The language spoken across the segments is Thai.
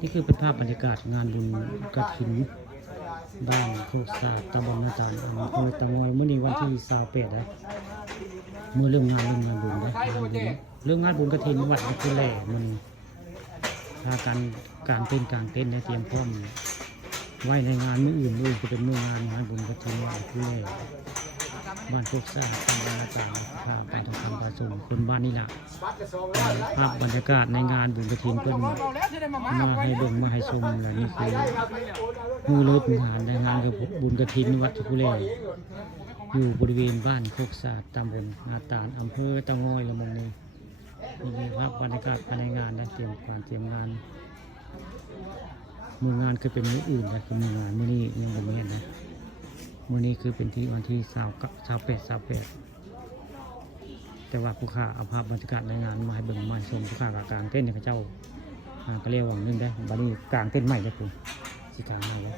นี่คือเป็นภาพบรรยากาศงานบุญกฐินบ้านโคกสาตำบลนาจารย์อำเภอตะงอยเมื่อนี้วันที่28นะเมื่อเริ่มงานบุญนะเรื่องงานบุญกฐินวัดนี่คือแหล่มันพากันกางเต้นเตรียมพร้อมไว้ในงานมื้ออื่นจะเป็นมื้องานบุญกฐินวัดคือแหล่บ้านโคกสาตำบลนาจารย์พาไปทำการส่งคนบ้านนี่แหละภาพบรรยากาศในงานบุญกฐินเพิ่นมาให้เบิ่งมาให้ชมและนี่คือมือเลิศงานในงานกับบุญกฐินวัดกุเลอยู่บริเวณบ้านโคกสาตำบลนาตาลอำเภอตะงอยละมงนี้นี่ภาพบรรยากาศภายในงานและเตรียมงานมืองานคือเป็นมื้ออื่นนะคือมืองานมื้อนี้ยังบ่มีนะมื้อนี้คือเป็นที่วันที่28แต่ว่าผู้ค้าเอาภาพบรรยากาศในงานมาให้เบิ่งมาชมผู้ค้ากับกลางเต้นให้เจ้าก็เรียกว่านึงได้บัดนี้กลางเต้นใหม่แล้วคุณสิกลางใหม่แล้ว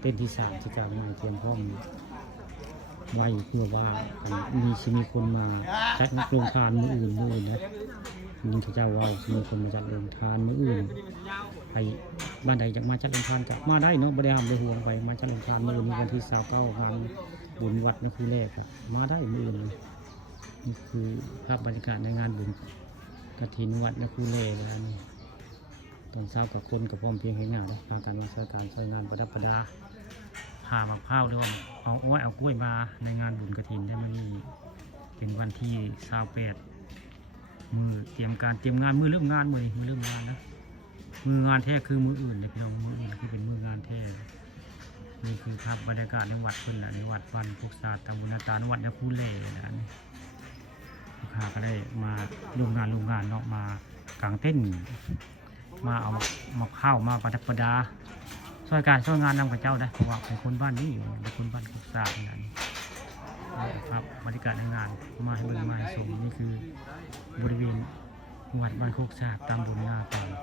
เต้นที่3สิกลางใหม่เตรียมพร้อมไว้เพื่อว่ามีคนมาจัดโรงทานมื้ออื่นนะนี่เขาเจ้าว่ามีคนมาจัดโรงทานมื้ออื่นไปบ้านใดอยากมาจัดโรงทานก็มาได้เนาะบ่ได้ห้ามบ่ห่วงไปมาจัดโรงทานมื้ออื่นวันที่29งานบุญวัดนั่นคือแรกอะมาได้มื้ออื่นนี่คือภาพบรรยากาศในงานบุญกฐินวัดนั่นคือแรกแล้วนี่ตอนเช้ากับคนกับพร้อมเพียงเฮ็ดงานพากันมาช่วยงานประดับประดาพามะพร้าวด้วยเอากล้วยมาในงานบุญกฐินได้มื้อนี้เป็นวันที่28มือเตรียมงานมือเริ่มงานมื้อนี้มือเริ่มงานนะมืองานแท้คือมืออื่นเลยพี่น้องมืออื่นคือเป็นมืองานแท้นี่คือภาพบรรยากาศในวัดเพิ่นน่ะในวัดบ้านโคกสาตำบลนาตาลวัดนาคูเล่นะนี่ลูกค้าก็ได้มาร่วมงานเนาะมากางเต้นมาเอามาข้าวมาประดับประดาช่วยงานนำกับเจ้าได้เพราะว่าเป็นคนบ้านนี้เป็นคนบ้านโคกสานี่ครับบรรยากาศในงานมาให้เบิ่งมาให้ชมนี่คือบริเวณวัดบ้านโคกสาตำบลนาตาล